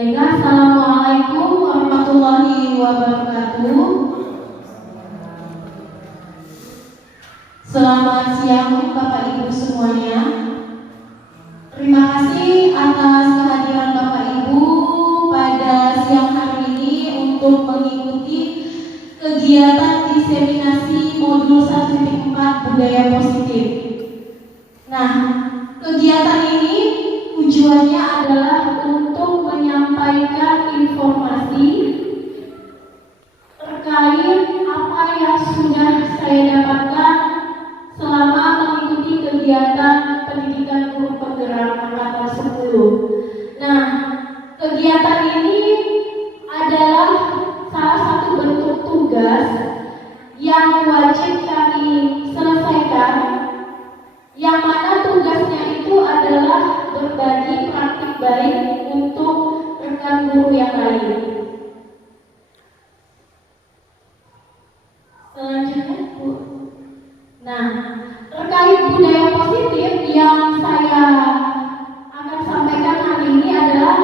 Baiklah, Assalamualaikum warahmatullahi wabarakatuh. Selamat siang Bapak Ibu semuanya. Terima kasih atas kehadiran Bapak Ibu pada siang hari ini untuk mengikuti kegiatan diseminasi modul 1.4 budaya positif. Nah, kegiatan ini tujuannya adalah untuk menyampaikan informasi terkait apa yang sudah saya dapatkan selama mengikuti kegiatan pendidikan guru penggerak angkatan 10. Nah, kegiatan ini adalah salah satu bentuk tugas yang wajib kami selesaikan, yang mana tugasnya itu adalah berbagi praktik baik untuk rekan guru yang lain. Selanjutnya, Bu. Nah, terkait budaya positif yang saya akan sampaikan hari ini adalah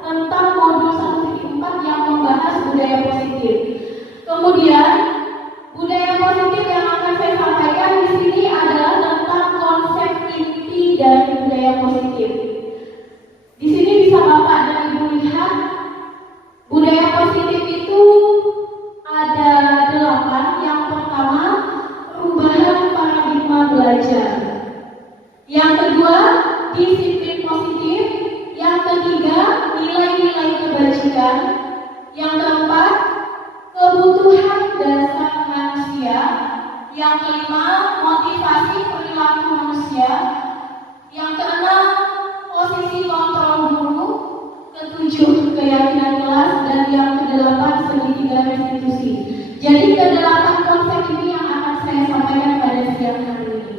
tentang modul 1.4 yang membahas budaya positif. Kemudian, budaya positif yang akan saya sampaikan di sini adalah tentang konsep inti dari budaya positif. Di sini bisa Bapak dan Ibu lihat, budaya positif itu ada 8. Yang pertama, perubahan paradigma belajar. Yang kedua, disiplin positif. Yang ketiga, nilai-nilai kebajikan. Yang keempat, kebutuhan dasar manusia. Yang kelima, motivasi perilaku manusia. Yang keenam, posisi kontrol guru. Ketujuh, keyakinan kelas. Dan yang kedelapan, segitiga restitusi. Jadi kedelapan konsep ini yang akan saya sampaikan pada siang hari ini.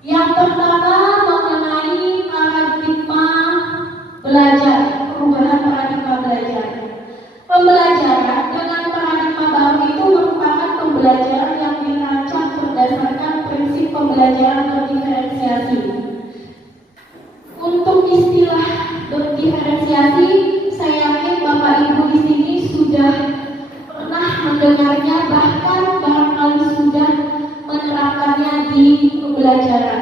Yang pertama mengenai paradigma belajar, perubahan paradigma belajar. Pembelajaran dengan paradigma baru itu merupakan pembelajaran yang dirancang berdasarkan prinsip pembelajaran berdiferensiasi. Untuk istilah berdiferensiasi, saya yakin Bapak Ibu di sini sudah pernah mendengarnya, bahkan barangkali sudah menerapkannya di pembelajaran.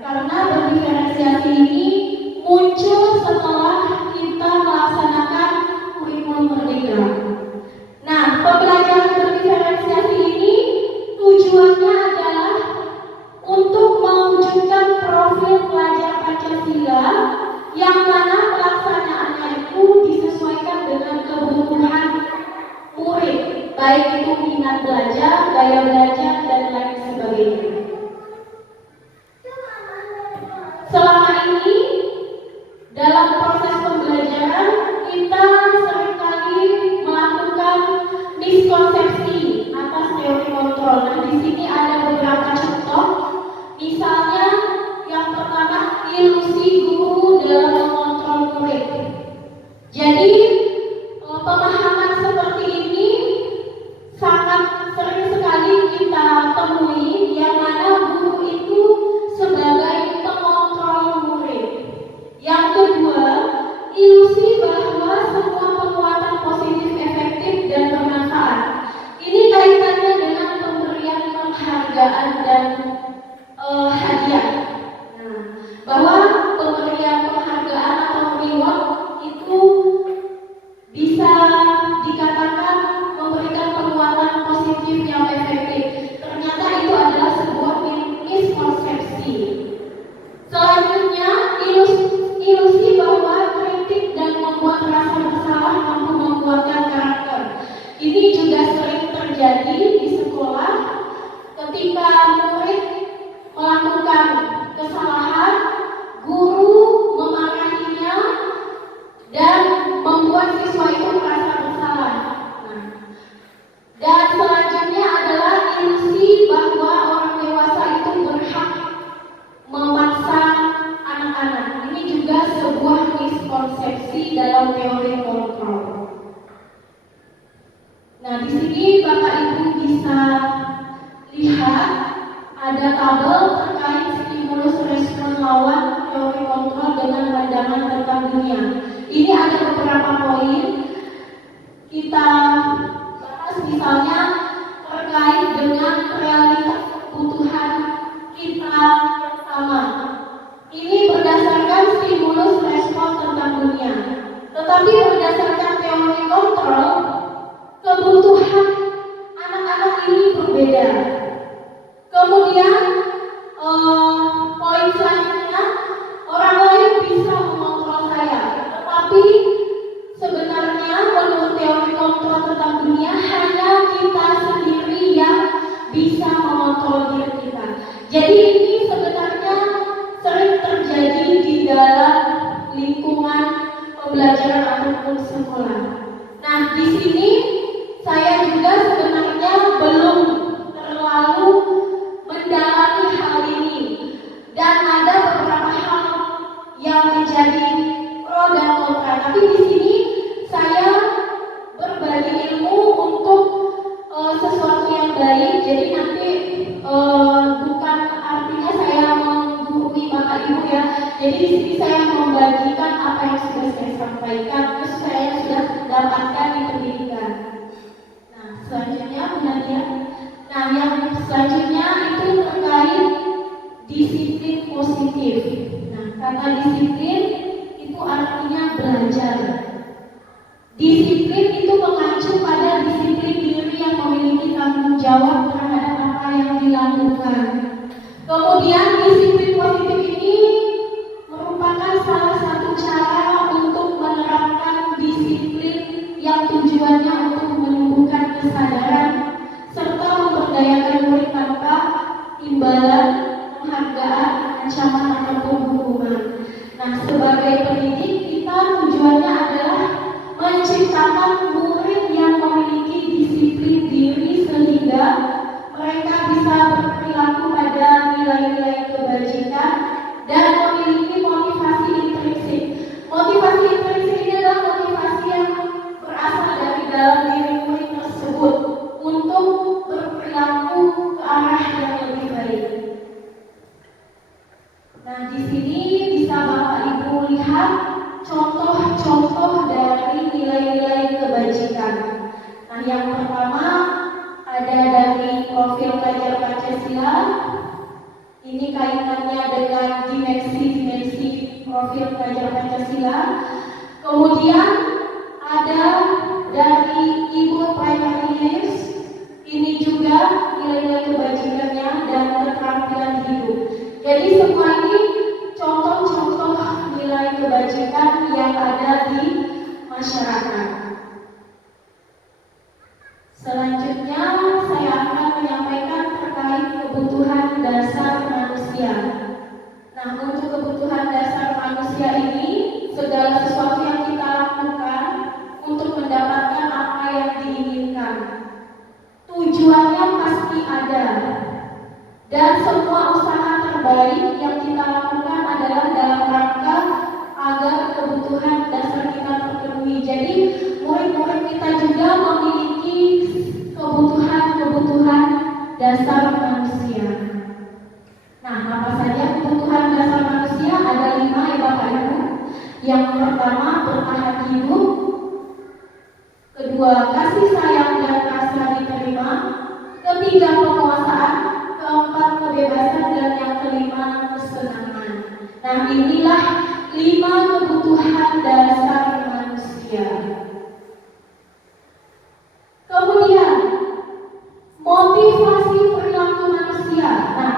Karena berdiferensiasi ini muncul setelah kita melaksanakan kurikulum merdeka. Nah, pembelajaran berdiferensiasi ini tujuannya adalah untuk mewujudkan profil pelajar Pancasila yang mana pelaksanaannya itu disesuaikan dengan kebutuhan murid, baik itu minat belajar, gaya belajar, dan lain sebagainya. Selama ini dalam proses pembelajaran kita seringkali melakukan miskonsepsi atas teori kontrol. Nah, di sini ada beberapa contoh. Misalnya yang pertama, ilusi guru dalam mengontrol murid. Jadi pemahaman seperti ini sangat sering sekali kita temui, yang mana guru itu sebagai pengontrol murid. Yang kedua, ilusi bahwa semua penguatan positif efektif dan bermanfaat. Ini kaitannya dengan pemberian penghargaan dan hadiah. Nah, bahwa pemberian penghargaan atau reward itu bisa dikatakan memberikan penguatan positif yang efektif. Ternyata itu adalah sebuah miskonsepsi. Selanjutnya, ilusi bahwa kritik dan membuat rasa bersalah mampu menguatkan karakter. Ini juga sering terjadi di sekolah ketika murid melakukan kesalahan, guru memarahinya dan membuat siswa itu merasa bersalah. Dan selanjutnya adalah ilusi bahwa orang dewasa itu berhak memaksa anak-anak. Ini juga sebuah miskonsepsi dalam teori kontrol. Nah, di sini Bapak Ibu bisa lihat ada tabel terkait stimulus respon melawan teori kontrol dengan pandangan tentang dunia. Ini ada beberapa poin kita bahas, misalnya terkait dengan realitas kebutuhan kita yang sama. Ini berdasarkan stimulus respon tentang dunia. Tetapi berdasarkan teori kontrol, kebutuhan anak-anak ini berbeda. Kemudian poin selanjutnya, orang lain bisa mengontrol saya, tetapi sebenarnya menurut teori kontrol tentang dunia hanya kita sendiri yang bisa mengontrol diri kita. Jadi ini sebenarnya sering terjadi di dalam lingkungan pembelajaran ataupun sekolah. Nah, di sini saya juga sebenarnya belum terlalu mendalami hal ini, dan ada beberapa hal yang menjadi pro dan kontra. Tapi di sini saya berbagi ilmu untuk sesuatu yang baik. Jadi nanti bukan artinya saya menggurui Bapak Ibu ya. Jadi di sini saya membagikan apa yang sudah saya sampaikan, terus saya sudah dapatkan di pendidikan. Nah, selanjutnya Nadia. Nah, yang selanjutnya itu terkait disiplin positif. Nah, kata disiplin itu artinya belajar. Disiplin itu mengacu pada disiplin diri yang memiliki tanggung jawab terhadap apa yang dilakukan. Kemudian disiplin positif ini merupakan salah satu cara untuk menerapkan disiplin yang tujuannya untuk menumbuhkan kesadaran serta memberdayakan murid tanpa imbalan, penghargaan, ancaman ataupun hukuman. Nah, sebagai pendidik kita tujuannya adalah menciptakan murid yang memiliki disiplin diri sehingga mereka bisa berperilaku pada nilai-nilai kebajikan dan memiliki motivasi intrinsik. Motivasi intrinsik ini adalah motivasi yang berasal dari dalam diri murid tersebut untuk berperilaku ke arah yang lebih baik. Nah, di sini bisa Bapak Ibu lihat contoh-contoh dari nilai-nilai kebajikan. Nah, yang pertama ada dari profil pelajar Pancasila. Ini kaitannya dengan dimensi-dimensi profil pelajar Pancasila. Kemudian ada dari Ibu Primary Years. Ini juga nilai-nilai kebajikannya dan keterampilan hidup. Jadi semua ini contoh-contoh nilai kebajikan yang ada di masyarakat. Selanjutnya saya akan menyampaikan terkait kebutuhan dasar manusia. Nah, untuk kebutuhan dasar manusia ini, segala sesuatu yang kita lakukan untuk mendapatkan apa yang diinginkan, tujuannya pasti ada. Dan semua usaha terbaik yang kita lakukan adalah dalam rangka agar kebutuhan dasar kita terpenuhi. Jadi murid-murid kita juga memiliki kebutuhan-kebutuhan dasar manusia. Nah, apa saja kebutuhan dasar manusia? Ada 5 ya Bapak Ibu. Yang pertama, bertahan hidup. Kedua, kasih sayang dan rasa diterima. Ketiga, penguasaan. Keempat, kebebasan. Dan yang kelima, kesenangan. Nah, inilah 5 kebutuhan dasar manusia. Kemudian motivasi perilaku manusia. Nah,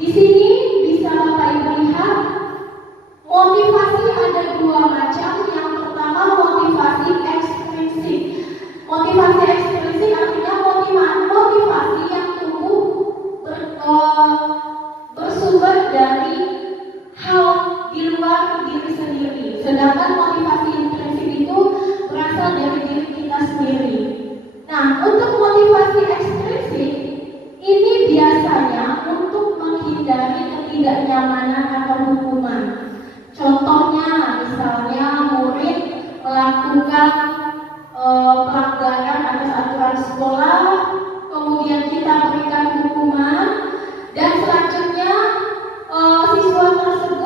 di sini bisa Bapak Ibu lihat motivasi ada 2 macam. Yang pertama motivasi ekstrinsik. Motivasi ekstrinsik artinya motivasi yang tumbuh bersumber dari hal di luar diri sendiri. Sedangkan motivasi intrinsik itu berasal dari diri kita sendiri. Nah, untuk motivasi ekstrinsik ini biasanya untuk menghindari ketidaknyamanan atau hukuman. Contohnya, misalnya murid melakukan pelanggaran atas aturan sekolah, kemudian kita berikan hukuman, dan selanjutnya siswa tersebut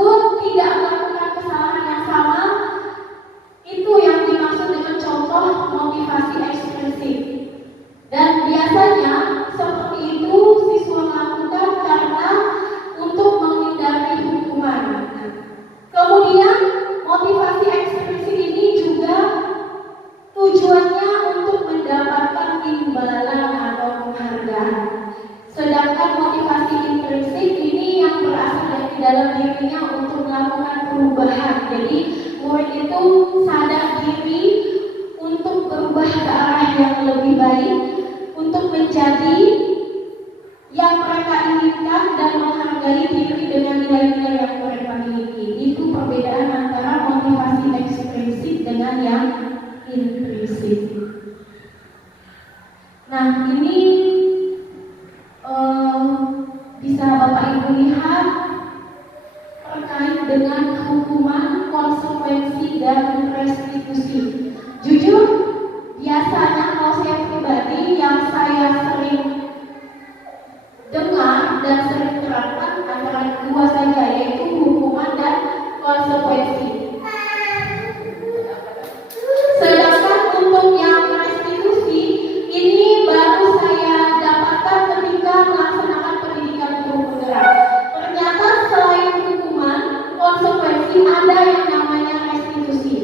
dalam dirinya untuk melakukan perubahan. Jadi murid itu sadar diri untuk berubah ke arah yang lebih baik, untuk menjadi yang mereka inginkan dan menghargai diri dengan nilai-nilai yang mereka miliki. Itu perbedaan antara motivasi eksplisit dengan yang implisit. Nah, ini bisa Bapak Ibu lihat terkait dengan hukuman, konsekuensi, dan restitusi. Jujur, biasanya kalau saya pribadi yang saya sering dengar dan sering terapkan antara dua saja, yaitu hukuman dan konsekuensi. Sedangkan untuk yang restitusi ini baru saya dapatkan ketika melaksanakan pendidikan guru penggerak. Ternyata selain hukuman, konsekuensi ada yang namanya restitusi.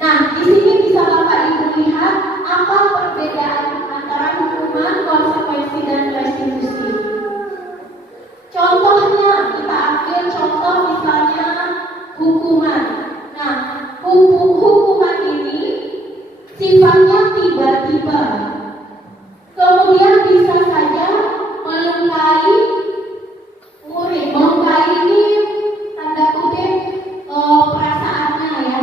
Nah, di sini bisa Bapak Ibu lihat apa perbedaan antara hukuman, konsekuensi, dan restitusi. Contohnya, kita ambil contoh misalnya hukuman. Nah, hukuman ini sifatnya tiba-tiba. Kemudian bisa saja melukai murid. Melukai ini tanda kutip perasaannya ya.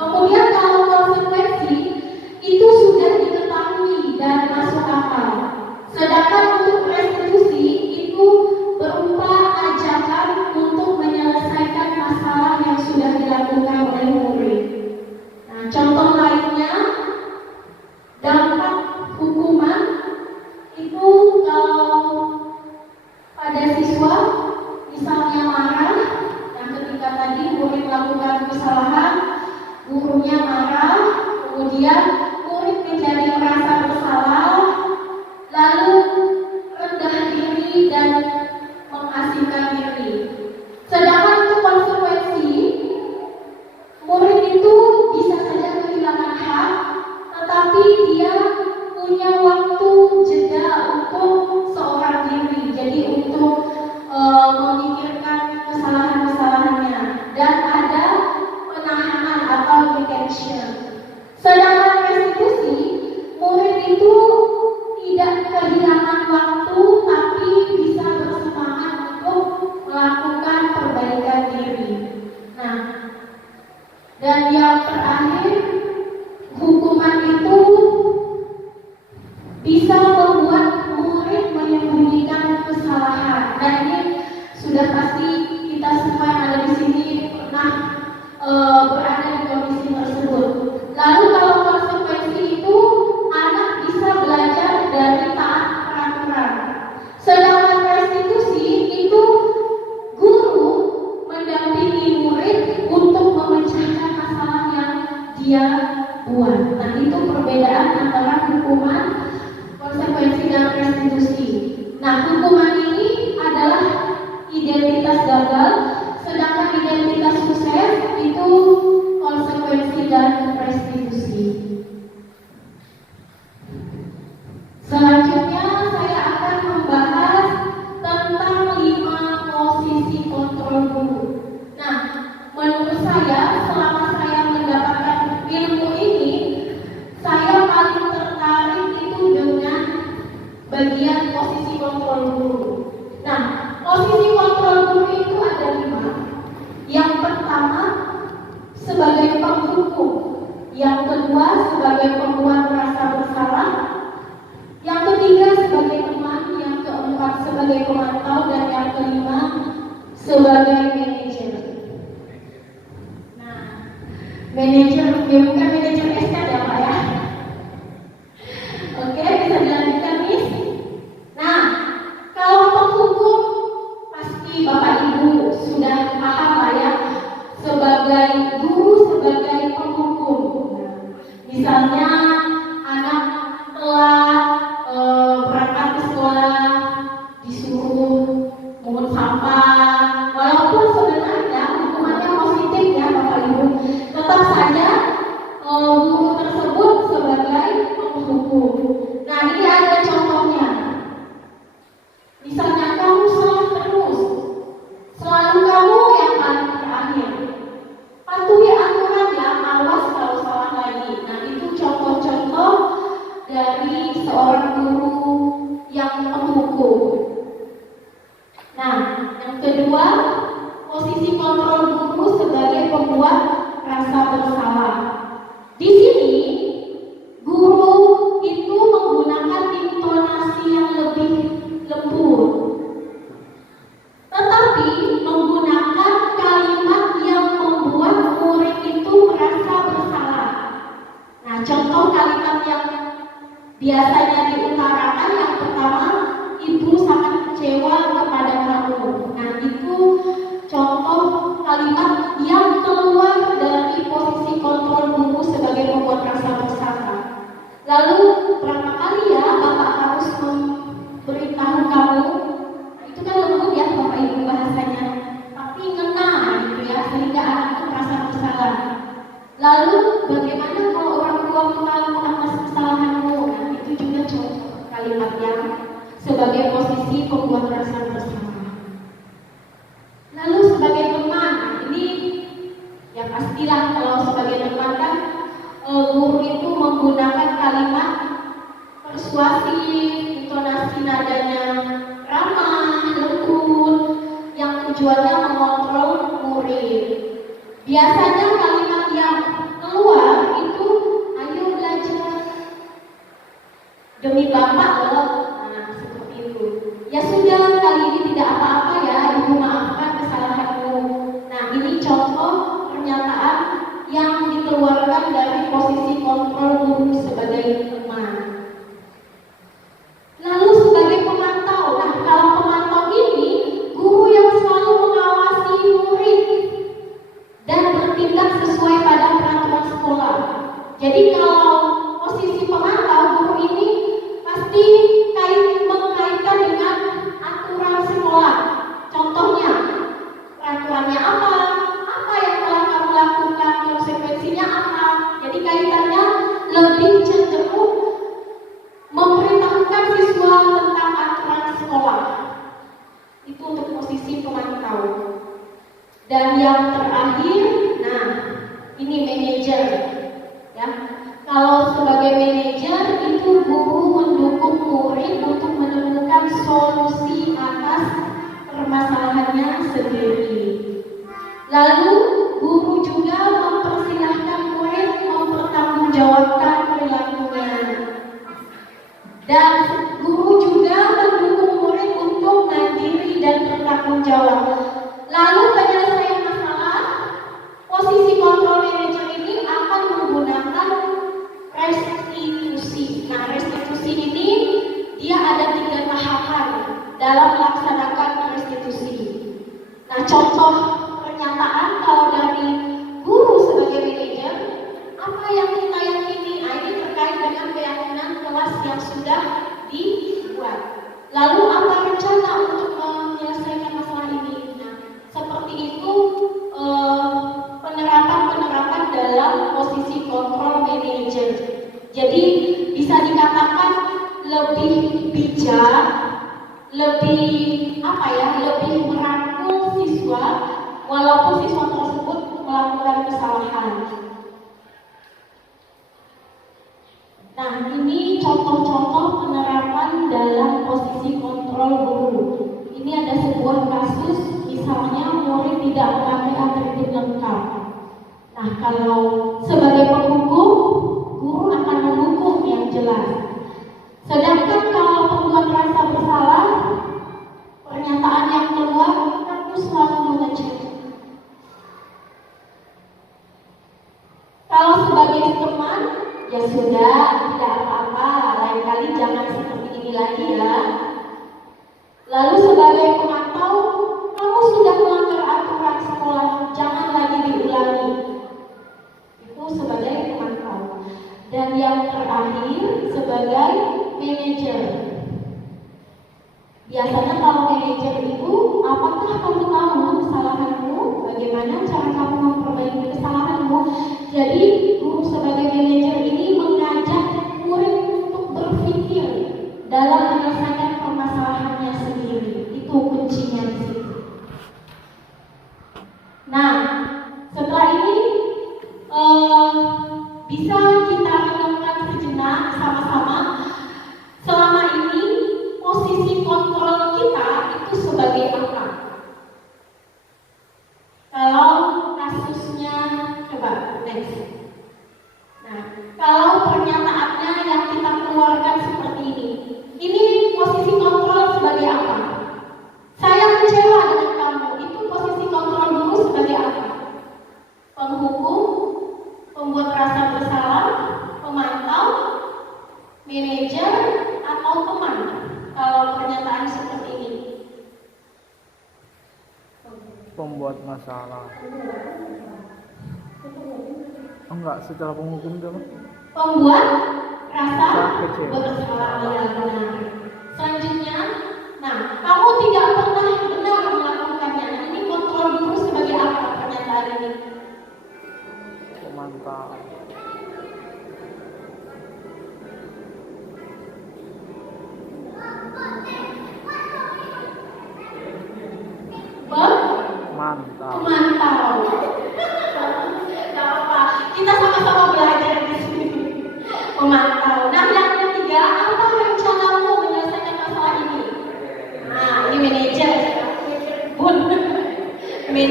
Kemudian kalau konsekuensi itu sudah diketahui dan masuk akal. Sedangkan untuk restitusi itu berupa ajakan untuk menyelesaikan masalah yang sudah dilakukan oleh murid. Nah, contoh lainnya, dampak hukuman itu kalau pada siswa misalnya marah, yang ketika tadi murid melakukan kesalahan, gurunya marah, kemudian murid menjadi merasa bersalah, lalu rendah diri dan mengasingkan diri. Sedangkan untuk konsekuensi, murid itu bisa saja kehilangan hak, tetapi dia punya waktu jeda untuk seorang diri, jadi untuk memikirkan kesalahan-kesalahannya, dan ada penahanan atau detention. Sedangkan restitusi, murid itu tidak kehilangan waktu, tapi bisa bersemangat untuk melakukan perbaikan diri. Nah, dan yang terakhir, hukuman itu bisa membuat murid menyembunyikan kesalahan. Dan ini sudah pasti kita semua yang ada di sini pernah berada di kondisi tersebut. Lalu kalau konsekuensi itu, anak bisa belajar dari taat peraturan. Sedangkan restitusi itu guru mendampingi murid untuk memecahkan masalah yang dia buat. Nah, itu perbedaan antara hukuman, konsekuensi, dan restitusi. Nah, hukuman ini adalah identitas gagal, sedangkan identitas sukses itu konsekuensi dan restitusi. Selanjutnya saya akan membahas tentang 5 posisi kontrol guru. Nah, menurut saya selama saya mendapatkan ilmu ini, saya paling tertarik itu dengan bagian posisi kontrol guru. Nah, posisi kontrol guru itu ada 5. Yang pertama, sebagai penghukum. Yang kedua, sebagai pembuat merasa bersalah. Yang ketiga, sebagai teman. Yang keempat, sebagai pemantau. Dan yang kelima, sebagai manajer. Nah, manajer, dia bukan manajer SK ya Pak ya. Oke, bisa dilanjutkan Miss. Nah, kalau penghukum pasti Bapak Ibu sudah paham lah ya. Sebagai guru, sebagai penghukum. Misalnya anak telah berangkat ke sekolah, disuruh mungut sampah, walaupun sebenarnya hukumannya positif ya Bapak Ibu, tetap saja sebagai posisi pembuat rasa bersalah. Lalu sebagai teman, ini ya pastilah kalau sebagai teman kan guru itu menggunakan kalimat persuasif, intonasi nadanya ramah, lembut, yang tujuannya mengontrol murid. Biasanya kalimat yang keluar itu, ayo belajar demi Bapak loh. Nah, seperti itu. Ya sudah, kali ini tidak apa-apa ya, Ibu maafkan kesalahanmu. Nah, ini contoh pernyataan yang dikeluarkan dari posisi kontrol guru sebagai teman. Lalu sebagai pemantau, nah kalau pemantau ini guru yang selalu mengawasi murid dan bertindak sesuai pada peraturan sekolah. Jadi kalau posisi pemantau, guru ini pasti mengkaitkan dengan aturan sekolah. Contohnya, peraturannya apa yang telah kamu lakukan, konsekuensinya apa. Jadi kaitannya lebih cenderung memberitahukan siswa tentang aturan sekolah. Itu untuk posisi pemantau. Dan yang terakhir, nah ini manajer, ya. Kalau sebagai manajer itu guru mendukung murid untuk menemukan solusi atas permasalahannya sendiri. Lalu guru juga mempersilahkan murid mempertanggungjawabkan perilakunya. Dan guru juga mendukung murid untuk mandiri dan bertanggung jawab. Lalu penyelesaian masalah, posisi kontrol manajer ini akan menggunakan restitusi. Nah, restitusi ini dia ada 3 tahapan dalam melaksanakan restitusi. Nah, contoh pernyataan kalau dari guru sebagai manajer, apa yang kita yakini? Nah, ini terkait dengan keyakinan kelas yang sudah dibuat. Lalu apa rencana untuk menyelesaikan masalah ini? Nah, seperti itu penerapan dalam posisi kontrol manager. Jadi bisa dikatakan lebih bijak, lebih merangkul siswa walaupun siswa tersebut melakukan kesalahan. Nah, ini contoh-contoh penerapan dalam posisi kontrol guru. Ini ada sebuah kasus, misalnya murid tidak memakai atribut lengkap. Nah, kalau sebagai penghukum, guru akan menghukum yang jelas. Sedangkan kalau pembuat rasa bersalah, pernyataan yang keluar, kamu selalu mengecek. Kalau sebagai teman, ya sudah, tidak apa-apa, lain kali jangan seperti ini lagi ya. Lalu sebagai pemantau, kamu sudah melanggar aturan sekolah, jangan lagi diulangi. Itu sebagai pemantau. Dan yang terakhir sebagai manajer. Biasanya kalau manajer itu, apakah kamu tahu kesalahanmu? Bagaimana cara kamu memperbaiki kesalahanmu? Jadi guru sebagai manajer ini mengajak murid untuk berpikir dalam menyelesaikan permasalahannya sendiri. Itu kuncinya di situ. Nah, setelah ini bisa kita renungkan sejenak sama-sama. Selama ini posisi kontrol kita itu sebagai apa? Kalau kasusnya, coba next. Nah, kalau pernyataannya yang kita keluarkan seperti ini posisi kontrol sebagai apa? Saya kecewa dengan kamu, itu posisi kontrol guru sebagai apa? Penghukum, pembuat rasa bersalah, pemantau, manajer, atau teman? Kalau pernyataan seperti ini, pembuat masalah. Enggak, secara penghukum itu apa? Pembuat rasa kecewa. bersalah, ya benar. Selanjutnya, nah, kamu tidak pernah benar melakukannya. Ini kontrol guru sebagai apa pernyataan ini? Pemantau.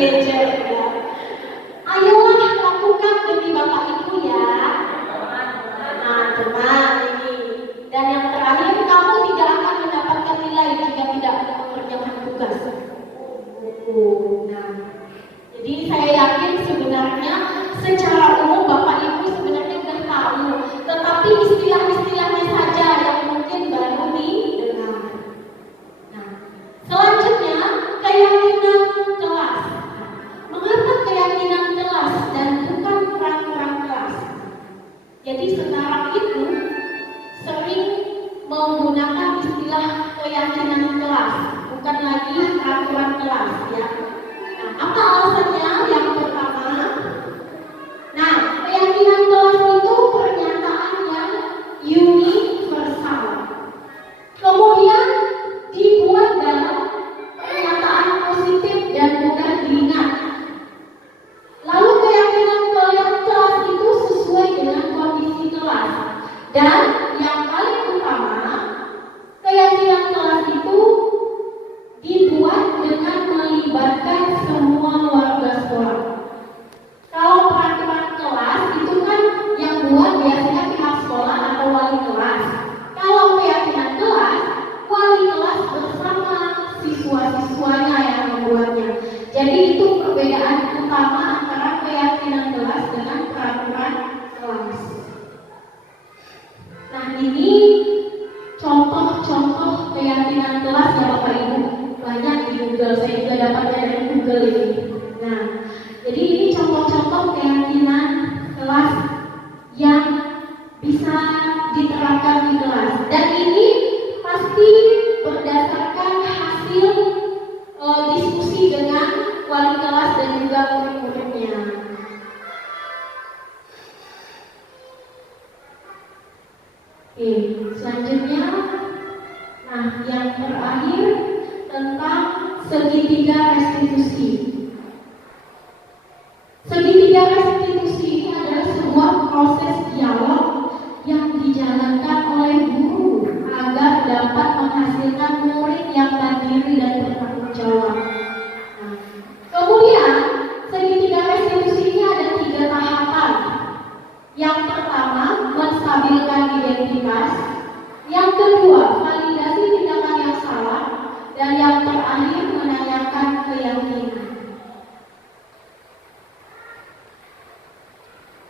teenager ya. Ayolah lakukan demi Bapak Ibu ya. Nah, teman ini. Dan yang terakhir, kamu tidak akan mendapatkan nilai jika tidak mengerjakan tugas. Nah, jadi saya yakin sebenarnya secara umum Bapak Ibu sebenarnya sudah tahu, tetapi istilah-istilahnya saja yang mungkin baru didengar. Nah, selanjutnya keyakinan kelas. Mengapa keyakinan kelas dan bukan peraturan kelas? Jadi sekarang itu sering menggunakan istilah keyakinan kelas, bukan lagi peraturan kelas ya. Nah, apa alasannya? Yang pertama, nah, keyakinan kelas itu pernyataan yang universal. Kemudian dibuat dalam pernyataan positif dan mudah diingat. Lalu keyakinan kelas itu sesuai dengan kondisi kelas. Dan yang paling utama, keyakinan kelas itu dibuat dengan melibatkan semua warga sekolah. Kalau peraturan kelas itu kan yang buat biasanya pihak sekolah atau wali kelas. Kalau keyakinan kelas, wali kelas bersama siswa-siswanya yang membuatnya. Jadi itu perbedaan utama antara keyakinan kelas dengan peraturan kelas. Nah, ini contoh-contoh keyakinan kelas ya Bapak Ibu. Banyak di Google, saya juga dapatnya dari Google ini. Nah, jadi ini contoh-contoh keyakinan kelas yang bisa diterapkan di kelas. Dan ini pasti berdasarkan hasil diskusi dengan wali kelas dan juga murid-muridnya. Oke, selanjutnya, nah yang terakhir tentang segitiga restitusi. Segitiga restitusi ini adalah sebuah proses dialog yang dijalankan oleh guru agar dapat menghasilkan murid yang mandiri dan bertanggung jawab. Nah, kemudian segitiga restitusi ini ada 3 tahapan. Yang pertama, menstabilkan identitas. Yang kedua, validasi tindakan yang salah. Dan yang terakhir, menanyakan keyakinan.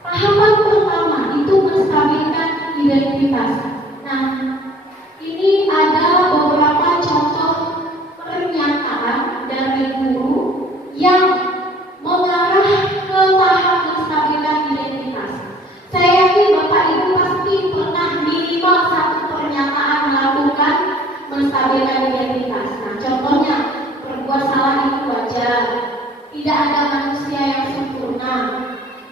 Tahapan pertama itu menstabilkan identitas. Nah, ini ada beberapa contoh pernyataan dari guru yang mengarah ke tahap menstabilkan identitas. Saya yakin Bapak Ibu pasti pernah minimal satu pernyataan melakukan menstabilkan identitas. Nah, contohnya, berbuat salah itu wajar. Tidak ada manusia yang sempurna.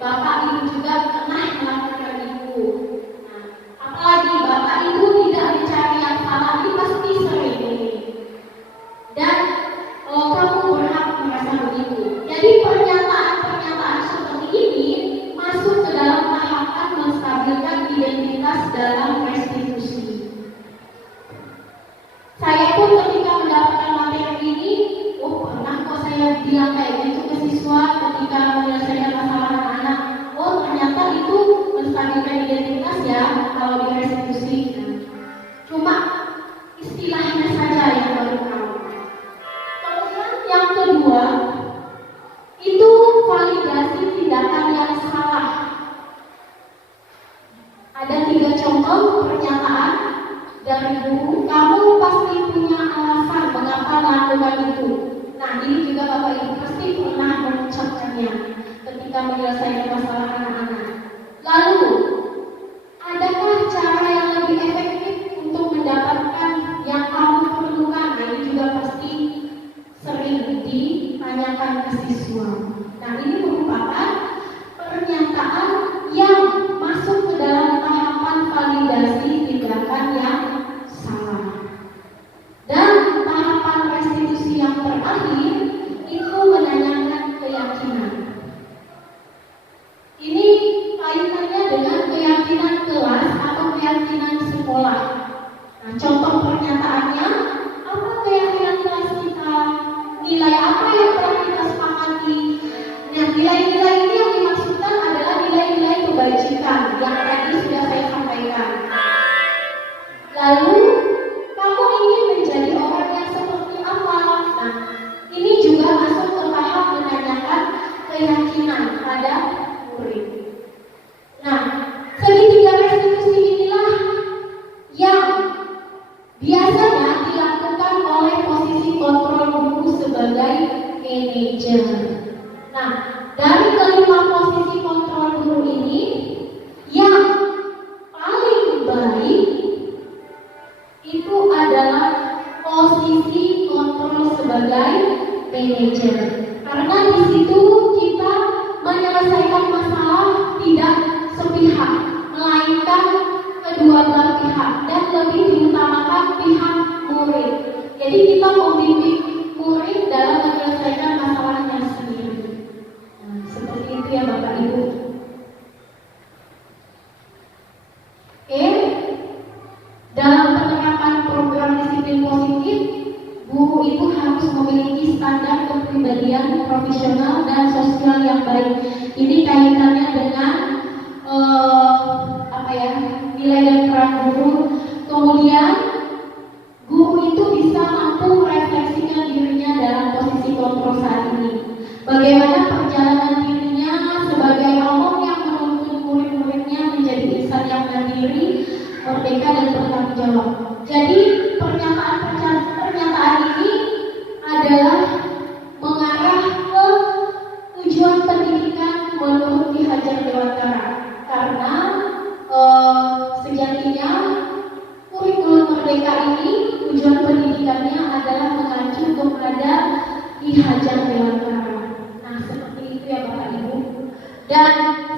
Bapak Ibu juga pernah melakukan itu. Nah, apalagi Bapak Ibu tidak mencari yang salah, ini pasti sering. Dan kamu berhak merasa begitu. Jadi pernyataan-pernyataan seperti ini masuk ke dalam tahapan menstabilkan identitas dalam restitusi. Saya pun ketika mendapatkan materi ini, pernah kok saya bilang kayak gitu ke siswa ketika menyelesaikan masalah anak-anak. Ternyata itu menstabilkan identitas ya kalau di restitusi. Cuma istilahnya saja yang baru tahu. Kemudian yang kedua, itu validasi tindakan yang salah. Ada 3 contoh pernyataan dari guru. Kamu pasti punya alasan mengapa melakukan itu. Nah, ini juga Bapak Ibu pasti pernah mengucapkannya ketika menyelesaikan masalah anak-anak. Lalu, adakah cara yang lebih efektif untuk mendapatkan yang kamu perlukan? Nah, ini juga pasti sering ditanyakan ke siswa. Nah, ini merupakan pernyataan yang masuk ke dalam tahapan validasi tindakan yang salah. Dan tahapan restitusi yang terakhir itu menanyakan keyakinan. manajer. Nah, dari kelima posisi kontrol guru ini, yang paling baik itu adalah posisi kontrol sebagai manajer. Karena di situ kita menyelesaikan masalah tidak sepihak, melainkan kedua belah pihak dan lebih diutamakan pihak murid. Jadi kita membimbing murid dalam menyelesaikan masalahnya sendiri. Nah, seperti itu ya Bapak Ibu. Oke, dalam penerapan program disiplin positif, guru itu harus memiliki standar kepribadian profesional dan sosial yang baik. Ini kaitannya dengan nilai dan peran guru. Kemudian guru itu bisa mampu merefleksikan dirinya dalam posisi kontrol saat ini. Bagaimana perjalanan dirinya sebagai alumni yang menuntun murid-muridnya menjadi insan yang mandiri, merdeka dan bertanggung jawab. Jadi pernyataan ini adalah mengarah ke tujuan pendidikan menurut Ki Hajar Dewantara. Karena sejatinya kurikulum merdeka ini tujuan pendidikannya adalah mengacu kepada Ki Hajar Dewantara. Nah, seperti itu ya Bapak Ibu. Dan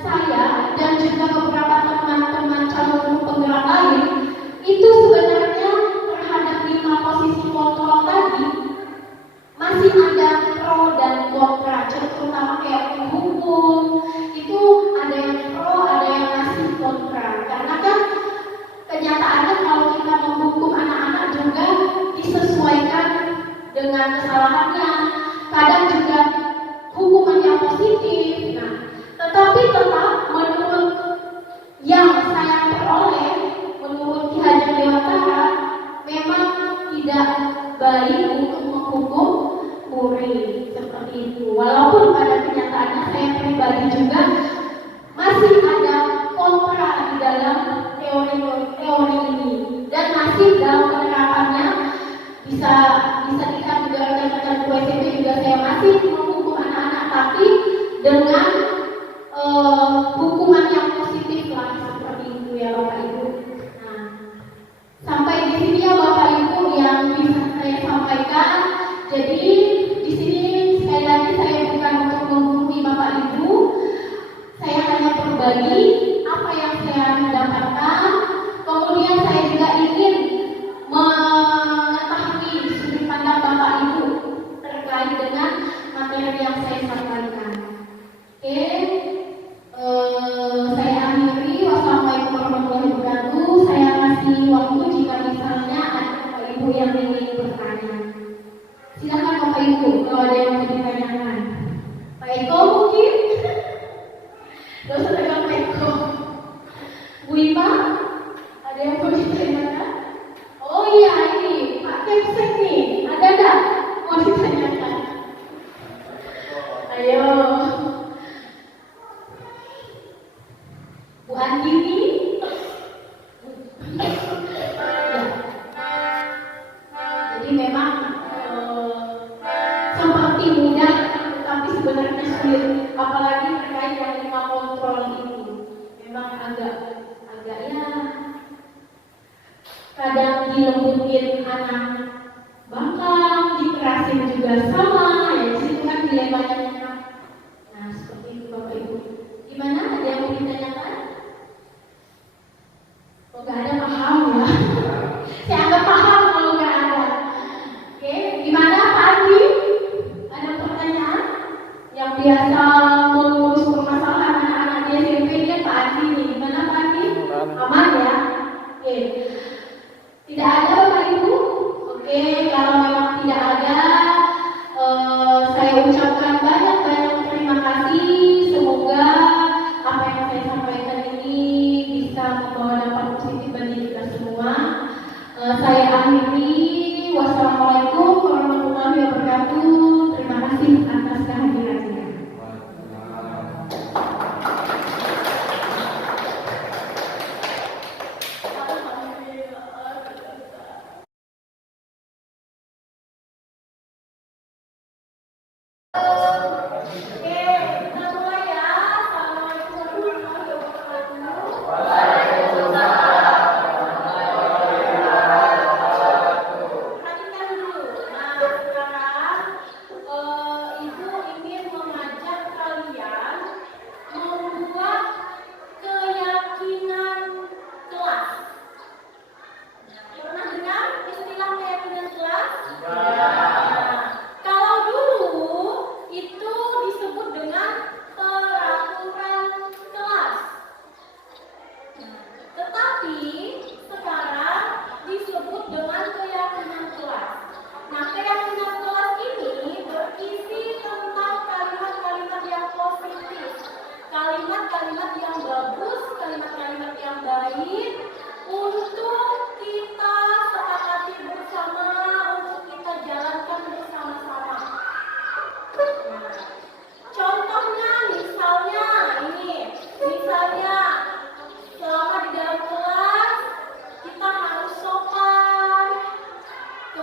saya dan juga beberapa teman-teman calon penggerak lain itu sebenarnya terhadap 5 posisi kontrol tadi masih ada pro dan kontra, terutama kayak hukum itu ada yang pro, ada yang masih kontra. Karena kan kenyataannya kalau kita menghukum anak-anak juga disesuaikan dengan kesalahannya, kadang juga hukuman yang positif. Nah, tetapi tetap menurut yang saya peroleh, menurut Ki Hajar Dewantara, memang tidak baik untuk menghukum murid seperti itu. Walaupun pada kenyataannya saya pribadi juga masih ada kontra di dalam teori ini dan masih dalam penerapannya bisa dilihat juga rekan-rekan SMP juga saya masih menghukum anak-anak, tapi dengan hukuman yang positif lah seperti itu ya Bapak Ibu. Nah, sampai di sini ya Bapak Ibu yang bisa saya sampaikan. Jadi di sini sekali lagi saya bukan untuk menghukumi Bapak Ibu, saya hanya berbagi apa yang saya dapatkan. Kemudian saya juga ingin mengetahui sudut pandang Bapak Ibu terkait dengan materi yang saya sampaikan. Oke, saya akhiri. Wassalamualaikum warahmatullahi wabarakatuh. Saya kasih waktu jika misalnya ada Bapak Ibu yang ingin bertanya. Silakan Bapak Ibu kalau ada yang mau ditanyakan. Pak Eko mungkin? Dosa dengan Pak Eko. Bu Ima, ada yang mau ditanyakan? Oh iya, ini Pak Kepsek nih, ada nggak mau ditanyakan? Ayo, Bu Andini. Jadi memang seperti mudah, tapi sebenarnya sulit, apalagi terkait yang 5 kontrol ini. Memang agak ya kadang dilembutin anak bangkang, dikerasin juga sama, ya di situ kan dilemanya. Nah, seperti itu Bapak Ibu. Gimana, ada yang mau ditanyakan? Oh, nggak ada, paham ya? Saya anggap paham kalau nggak ada. Oke, gimana Pak Andi? Ada pertanyaan? Yang biasa mengurus permasalahan anak-anak di SMP dia Pak Andi nih. Gimana Pak Andi? Aman ya? Oke. Tidak ada Bapak Ibu? Oke, kalau memang tidak ada, saya ucapkan banyak-banyak terima kasih. Semoga apa yang saya sampaikan ini bisa membawa dampak positif bagi kita semua. Saya akhiri. Wassalamualaikum warahmatullahi wabarakatuh. Terima kasih atas kehadirannya.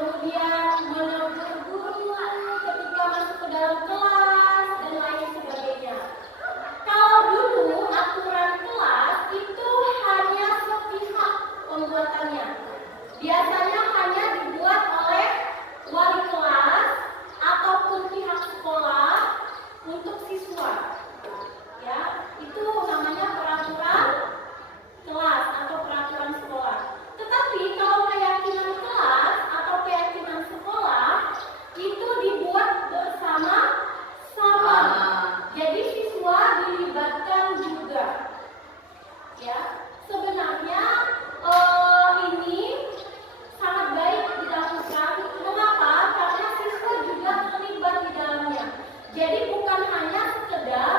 kemudian menegur guru ketika masuk ke dalam kelas, dan lain sebagainya. Kalau dulu aturan kelas itu hanya sepihak pembuatannya. Biasanya hanya dibuat oleh wali kelas ataupun pihak sekolah untuk siswa. Ya, itu namanya peraturan kelas atau peraturan sekolah. Tetapi kalau keyakinan kelas atau keyakinan sekolah itu dibuat bersama-sama. Jadi siswa dilibatkan juga. Ya, sebenarnya ini sangat baik dilakukan. Mengapa? Karena siswa juga terlibat di dalamnya. Jadi bukan hanya sekedar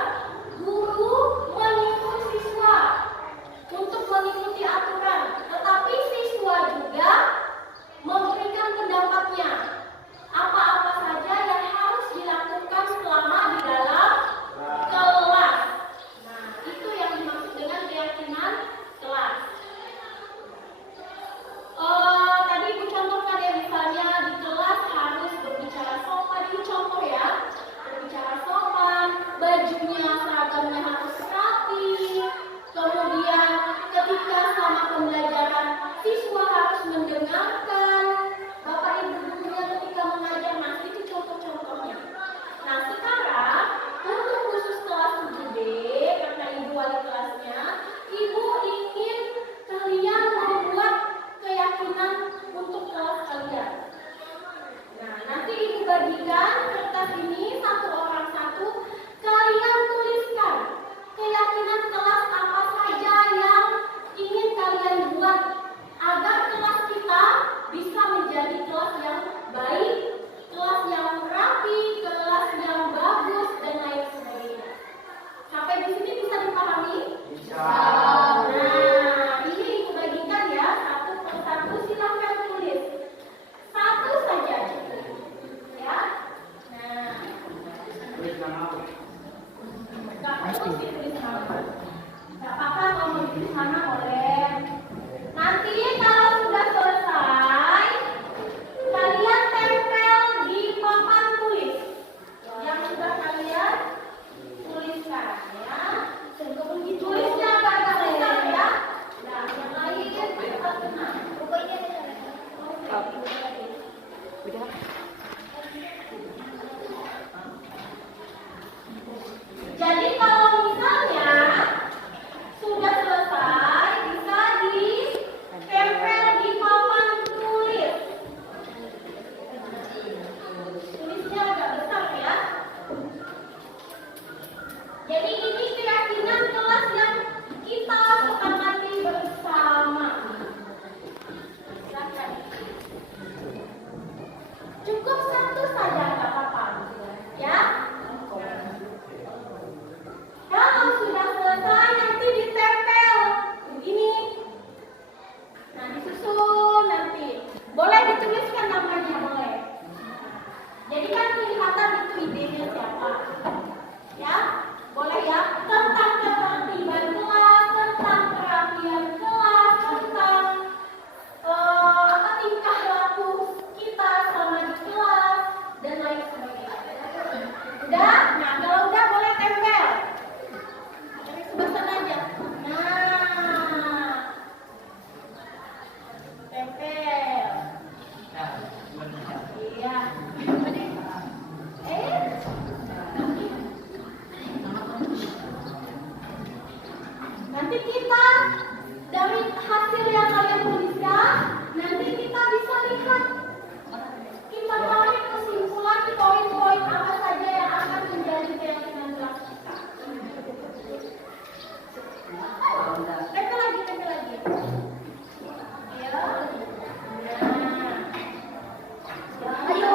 guru menyuruh siswa untuk mengikuti aturan, tetapi siswa juga memberikan pendapatnya. Apa-apa saja yang harus dilakukan selama di dalam kelas. Nah, itu yang dimaksud dengan keyakinan kelas. Tadi dicontohkan ya, misalnya di kelas harus berbicara sopan. Ini contoh ya, berbicara sopan, bajunya, seragamnya harus rapi. Kemudian ketika selama pembelajaran siswa harus mendengarkan bapak ibu gurunya ketika mengajar. Nah, itu contoh-contohnya. Nah, sekarang untuk khusus kelas 7B, karena ibu wali kelasnya, ibu ingin kalian membuat keyakinan untuk kelas kalian. Nah, nanti ibu bagikan kertas ini satu orang satu. Kalian tuliskan keyakinan kelas apa saja yang ingin kalian buat agar kelas kita bisa menjadi kelas yang baik, kelas yang rapi, kelas yang bagus, dan lain sebagainya. Sampai di sini bisa dipahami? Bisa. Nah, ini ibu bagikan ya, satu persatu. Silahkan tulis satu saja cukup. Ya. Nah, nggak perlu ditulis nama. Nggak apa-apa, mau ditulis nama boleh. Nanti kalau sudah selesai, kalian tempel di papan tulis yang sudah kalian tuliskan ya. Tulisnya agak besar ya. Nah, yang lain agak tenang. Pokoknya Udah. jadi kalau misalnya sudah selesai, bisa ditempel di papan tulis. Tulisnya agak besar ya. Jadi ini keyakinan kelas yang kita sepakati bersama. Silakan. Cukup satu saja, nggak apa-apa. Ya. Kalau sudah selesai, nanti ditempel begini. Nah, disusun nanti. Boleh dituliskan namanya, boleh. Jadi kan kelihatan itu idenya siapa. Ya, boleh ya. Tentang ketertiban kelas, tentang kerapian kelas, tentang tingkah laku kita selama di kelas, dan lain sebagainya. Udah? Nah, kalau udah boleh tempel. Sebentar aja. Nah, tempel. Iya. Nanti kita dari hasil yang kalian tuliskan, nanti kita bisa lihat. Kita tarik kesimpulan poin-poin apa saja yang akan menjadi keyakinan kelas kita. Tempel lagi. Ya. Nah. Ayo.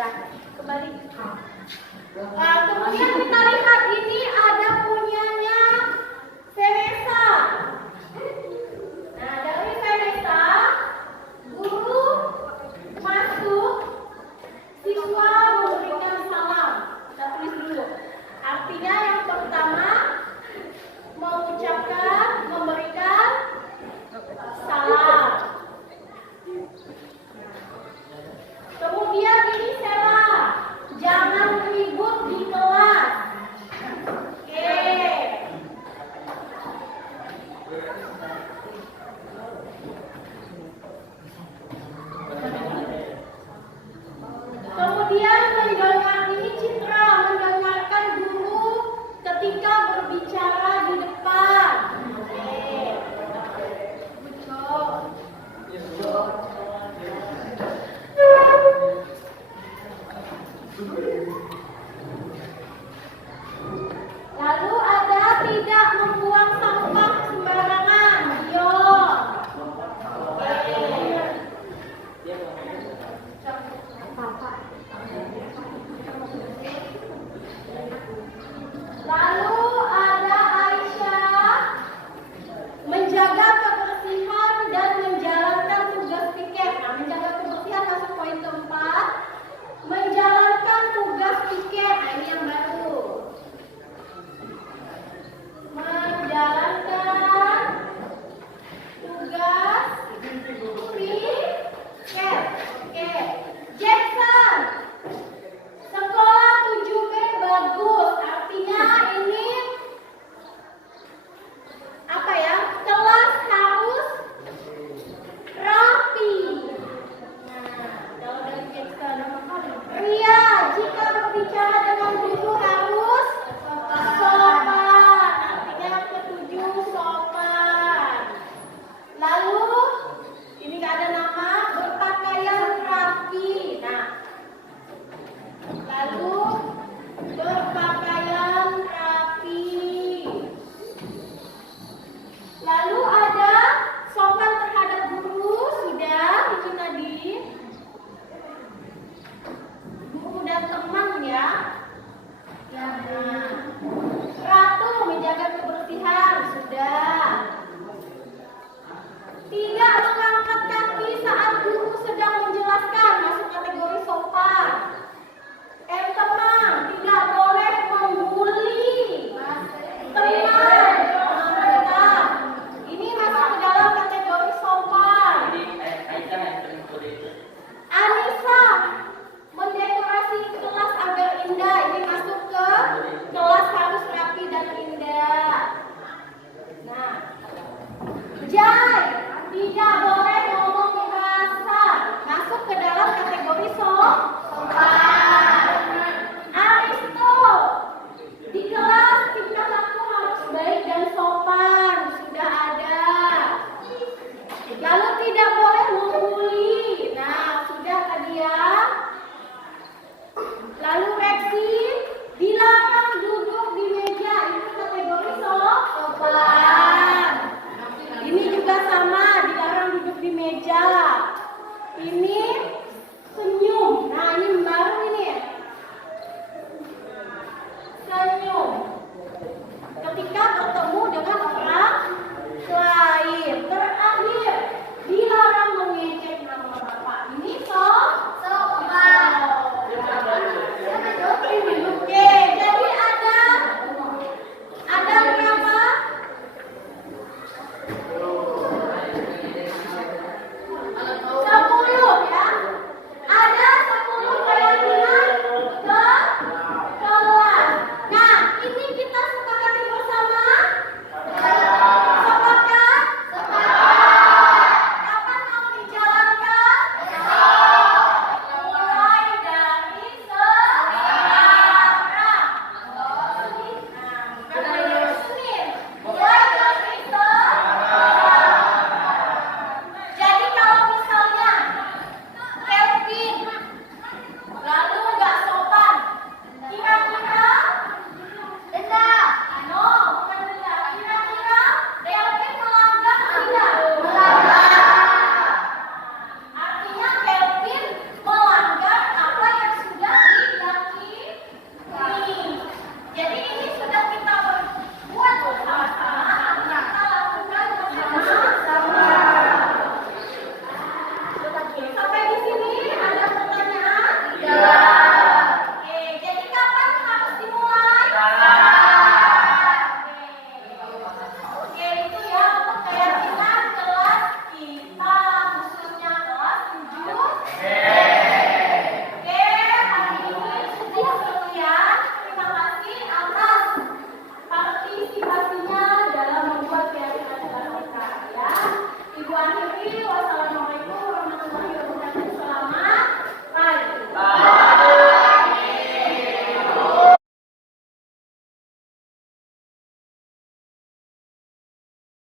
Dah, kembali. Nah, kemudian kita lihat ini ada punyanya Vanessa. Nah, dari Vanessa, guru masuk, siswa memberikan salam. Kita tulis dulu. Artinya yang pertama mengucapkan, memberikan salam. Kemudian ini Sela, jangan ribut di kelas. Oke. Kemudian